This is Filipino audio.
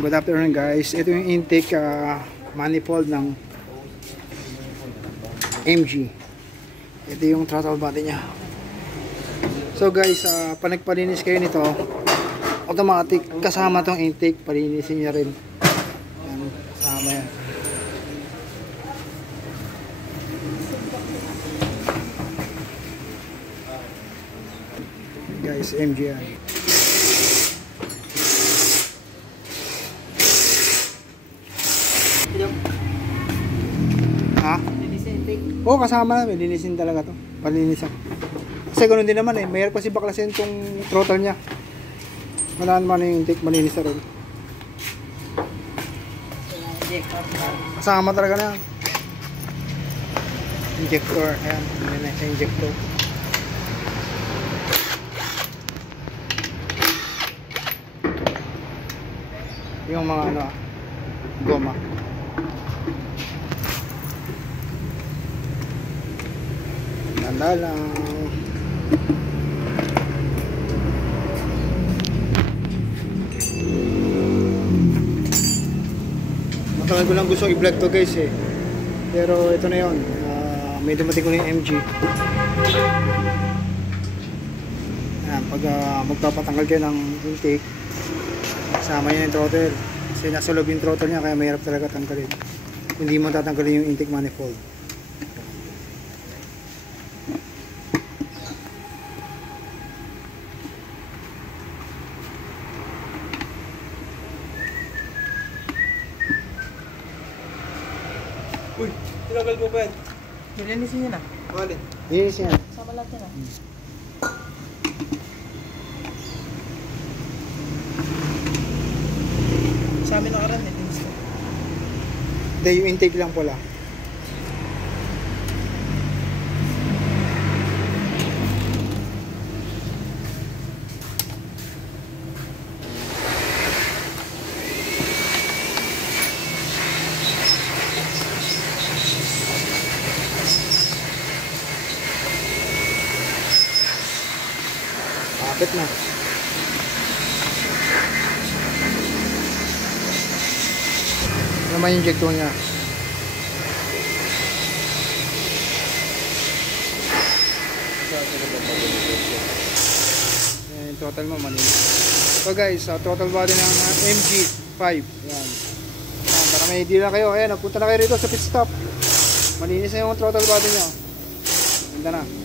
Good afternoon guys. Ito yung intake manifold ng MG. Ito yung throttle body nya. So guys, pag nagpalinis kayo nito, automatic kasama tong intake, palinisin niya rin. Yan, kasama yan. Guys, MG yan. Ha? Oo, kasama namin. Linisin talaga to. Palinisan. Kasi ganoon din naman eh. Mayroon kasi baklasin itong throttle nya. Wala naman yung intake. Malinis na rin. Kasama talaga na yan. Injector. Ayan. Ayan na sa injector. Yung mga ano, goma. Ganda lang. Matagal ko lang gusto i-vlog to guys eh. Pero ito na yun. May dumating ko na yung MG. Ayan, pag magpapatanggal kayo ng intake, kasama yun yung throttle. Kasi nasa loob yung throttle nya, kaya mahirap talaga tanggalin. Hindi mo tatanggalin yung intake manifold. Uy, tinagal mo pa yan. Nilinisin niya na. Walin. Linisin yan. Sama lahat yan ah. Sa amin nakaran eh. Hindi, yung intake lang pala. Kapit na. Naman yung injector niya. Ayan, yung total mo malinis. So guys, total body ng MG5. Ayan. Ayan, para may idea na kayo. Ayan, napunta na kayo rito sa pit stop. Malinis na yung throttle body nyo. Ganda na.